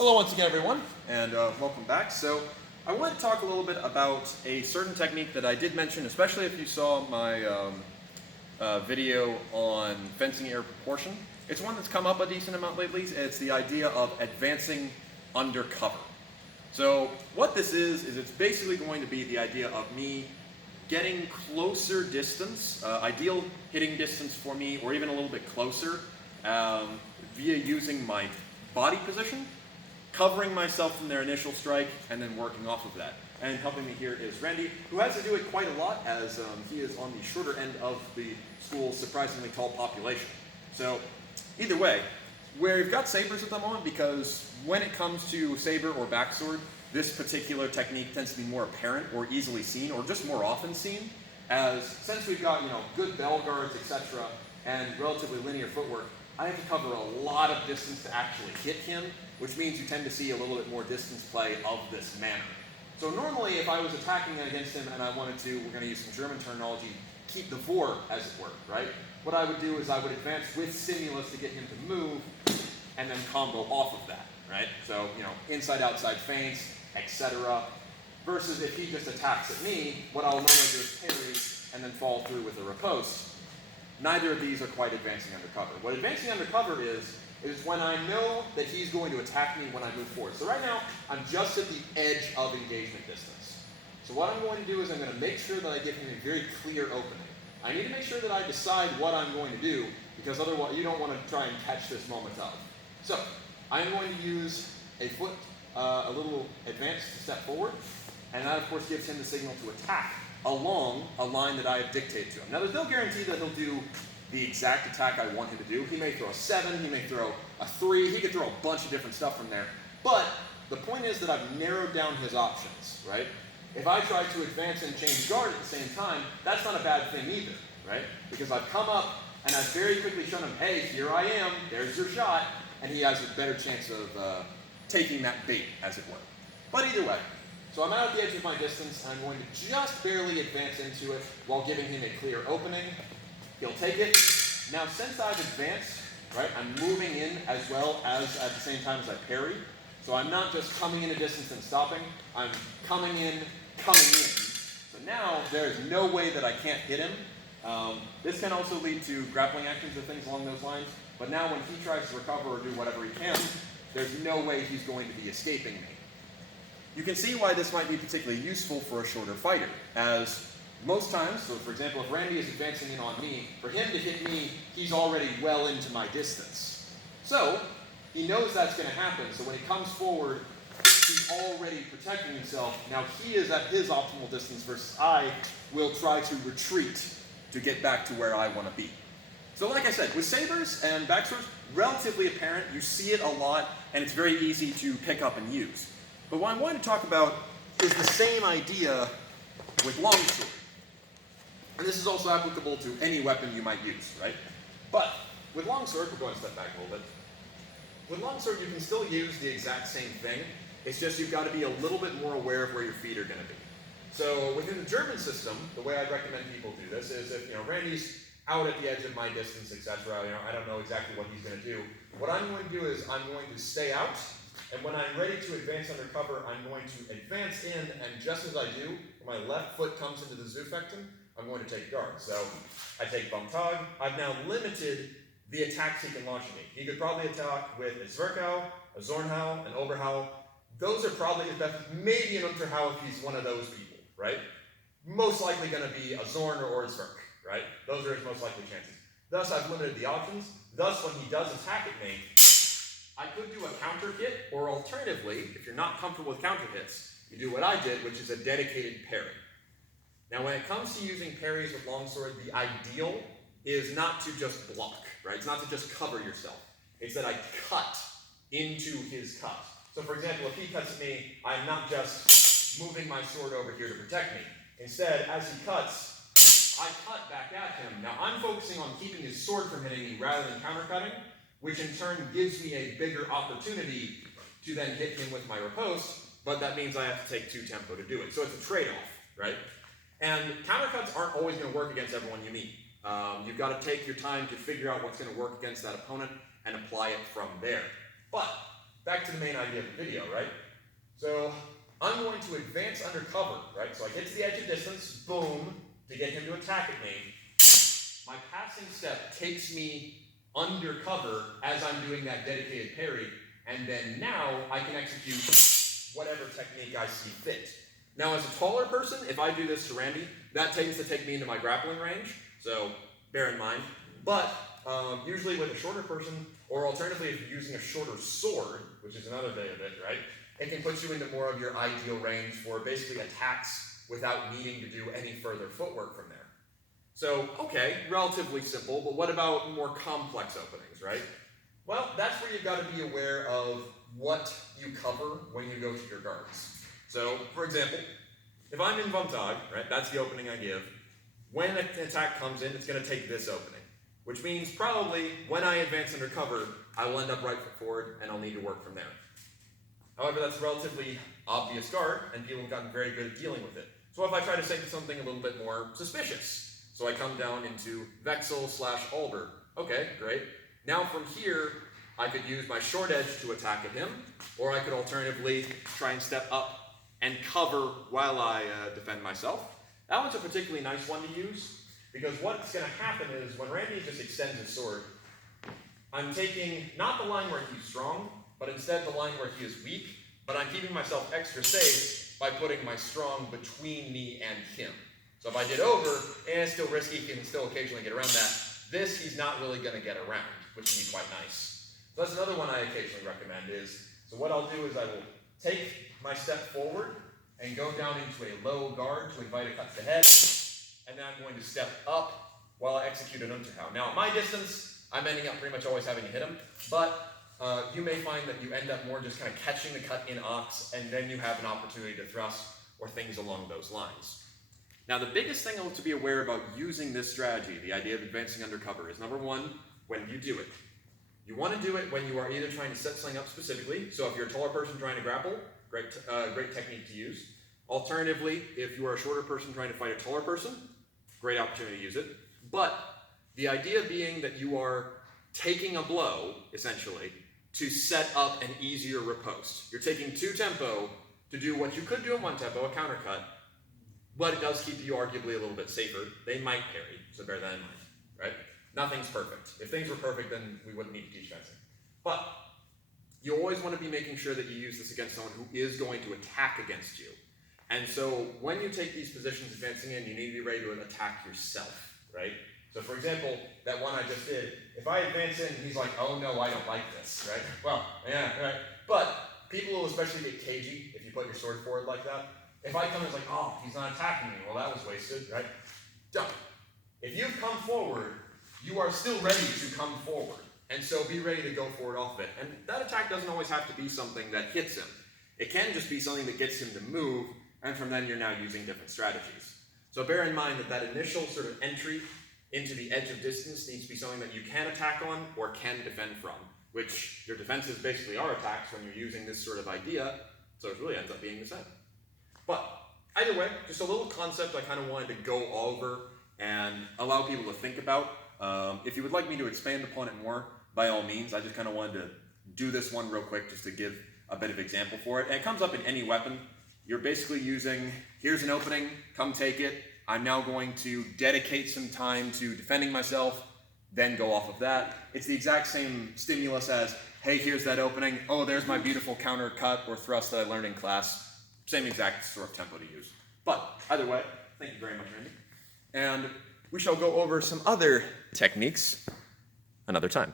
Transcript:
Hello once again, everyone, and welcome back. So I wanted to talk a little bit about a certain technique that I did mention, especially if you saw my video on fencing air proportion. It's one that's come up a decent amount lately. It's the idea of advancing under cover. So what this is it's basically going to be the idea of me getting closer distance, ideal hitting distance for me, or even a little bit closer, via using my body position, covering myself from their initial strike, and then working off of that. And helping me here is Randy, who has to do it quite a lot, as he is on the shorter end of the school's surprisingly tall population. So either way, we've got sabers at the moment because when it comes to saber or backsword, this particular technique tends to be more apparent or easily seen, or just more often seen, as since we've got good bell guards, etc., and relatively linear footwork, I have to cover a lot of distance to actually hit him, which means you tend to see a little bit more distance play of this manner. So normally, if I was attacking against him and I wanted to, we're going to use some German terminology, keep the vor, as it were, right? What I would do is I would advance with stimulus to get him to move, and then combo off of that, right? So, inside-outside feints, etc. Versus if he just attacks at me, what I'll normally do is parry and then fall through with a riposte. Neither of these are quite advancing undercover. What advancing undercover is when I know that he's going to attack me when I move forward. So right now, I'm just at the edge of engagement distance. So what I'm going to do is I'm going to make sure that I give him a very clear opening. I need to make sure that I decide what I'm going to do, because otherwise you don't want to try and catch this moment of. So I'm going to use a foot, a little advance to step forward, and that of course gives him the signal to attack along a line that I have dictated to him. Now there's no guarantee that he'll do the exact attack I want him to do. He may throw a 7, he may throw a 3, he could throw a bunch of different stuff from there. But the point is that I've narrowed down his options, right? If I try to advance and change guard at the same time, that's not a bad thing either, right? Because I've come up and I've very quickly shown him, hey, here I am, there's your shot, and he has a better chance of taking that bait, as it were. But either way, so I'm out at the edge of my distance, and I'm going to just barely advance into it while giving him a clear opening. He'll take it. Now, since I've advanced, right, I'm moving in as well as at the same time as I parry. So I'm not just coming in a distance and stopping. I'm coming in, coming in. So now there's no way that I can't hit him. This can also lead to grappling actions or things along those lines. But now when he tries to recover or do whatever he can, there's no way he's going to be escaping me. You can see why this might be particularly useful for a shorter fighter, as most times, so for example, if Randy is advancing in on me, for him to hit me, he's already well into my distance. So, he knows that's going to happen, so when he comes forward, he's already protecting himself. Now he is at his optimal distance versus I will try to retreat to get back to where I want to be. So like I said, with sabers and backswords, relatively apparent, you see it a lot, and it's very easy to pick up and use. But what I want to talk about is the same idea with longsword. And this is also applicable to any weapon you might use, right? But with longsword, we're going to step back a little bit. With longsword, you can still use the exact same thing. It's just you've got to be a little bit more aware of where your feet are going to be. So within the German system, the way I'd recommend people do this is if Randy's out at the edge of my distance, etc. I don't know exactly what he's going to do. What I'm going to do is I'm going to stay out. And when I'm ready to advance under cover, I'm going to advance in, and just as I do, when my left foot comes into the Zufechten, I'm going to take guard. So I take Bum Tag. I've now limited the attacks he can launch at me. He could probably attack with a Zwerchhau, a Zornhau, an Oberhau. Those are probably his best. Maybe an Unterhau if he's one of those people, right? Most likely going to be a Zorn or a Zwerch, right? Those are his most likely chances. Thus, I've limited the options. Thus, when he does attack at me, I could do a counter hit, or alternatively, if you're not comfortable with counter hits, you do what I did, which is a dedicated parry. Now, when it comes to using parries with longsword, the ideal is not to just block, right? It's not to just cover yourself. It's that I cut into his cut. So, for example, if he cuts at me, I'm not just moving my sword over here to protect me. Instead, as he cuts, I cut back at him. Now, I'm focusing on keeping his sword from hitting me rather than countercutting, which in turn gives me a bigger opportunity to then hit him with my riposte, but that means I have to take 2 tempo to do it. So it's a trade-off, right? And countercuts aren't always going to work against everyone you meet. You've got to take your time to figure out what's going to work against that opponent and apply it from there. But back to the main idea of the video, right? So I'm going to advance under cover, right? So I get to the edge of distance, boom, to get him to attack at me. My passing step takes me under cover as I'm doing that dedicated parry, and then now I can execute whatever technique I see fit. Now as a taller person, if I do this to Randy, that tends to take me into my grappling range, so bear in mind. But usually with a shorter person, or alternatively if you're using a shorter sword, which is another day of it, right? It can put you into more of your ideal range for basically attacks without needing to do any further footwork from there. So, okay, relatively simple, but what about more complex openings, right? Well, that's where you've got to be aware of what you cover when you go to your guards. So, for example, if I'm in Vantag, right, that's the opening I give, when an attack comes in, it's going to take this opening, which means probably when I advance under cover, I will end up right foot forward and I'll need to work from there. However, that's a relatively obvious guard, and people have gotten very good at dealing with it. So if I try to say something a little bit more suspicious, so I come down into Vexel/Alder. Okay, great. Now from here, I could use my short edge to attack at him, or I could alternatively try and step up and cover while I defend myself. That one's a particularly nice one to use, because what's going to happen is when Randy just extends his sword, I'm taking not the line where he's strong, but instead the line where he is weak, but I'm keeping myself extra safe by putting my strong between me and him. So if I did over, and it's still risky, he can still occasionally get around that. This he's not really going to get around, which can be quite nice. So that's another one I occasionally recommend is, so what I'll do is I will take my step forward and go down into a low guard to invite a cut to the head, and then I'm going to step up while I execute an Unterhau. Now at my distance, I'm ending up pretty much always having to hit him, but you may find that you end up more just kind of catching the cut in ox, and then you have an opportunity to thrust or things along those lines. Now the biggest thing to be aware about using this strategy, the idea of advancing under cover, is number one, when you do it. You want to do it when you are either trying to set something up specifically, so if you're a taller person trying to grapple, great technique to use. Alternatively, if you are a shorter person trying to fight a taller person, great opportunity to use it. But the idea being that you are taking a blow, essentially, to set up an easier riposte. You're taking 2 tempo to do what you could do in 1 tempo, a countercut, but it does keep you arguably a little bit safer. They might parry, so bear that in mind, right? Nothing's perfect. If things were perfect, then we wouldn't need to teach fencing. But you always want to be making sure that you use this against someone who is going to attack against you. And so when you take these positions advancing in, you need to be ready to attack yourself, right? So for example, that one I just did, if I advance in and he's like, oh no, I don't like this, right? Well, yeah, right. But people will especially get cagey if you put your sword forward like that. If I come and it's like, oh, he's not attacking me, well that was wasted, right? Don't. If you've come forward, you are still ready to come forward. And so be ready to go forward off of it. And that attack doesn't always have to be something that hits him. It can just be something that gets him to move, and from then you're now using different strategies. So bear in mind that that initial sort of entry into the edge of distance needs to be something that you can attack on or can defend from, which your defenses basically are attacks when you're using this sort of idea, so it really ends up being the same. But either way, just a little concept I kind of wanted to go over and allow people to think about. If you would like me to expand upon it more, by all means. I just kind of wanted to do this one real quick just to give a bit of example for it. And it comes up in any weapon. You're basically using, here's an opening, come take it. I'm now going to dedicate some time to defending myself, then go off of that. It's the exact same stimulus as, hey, here's that opening. Oh, there's my beautiful counter cut or thrust that I learned in class. Same exact sort of tempo to use. But either way, thank you very much, Randy. And we shall go over some other techniques another time.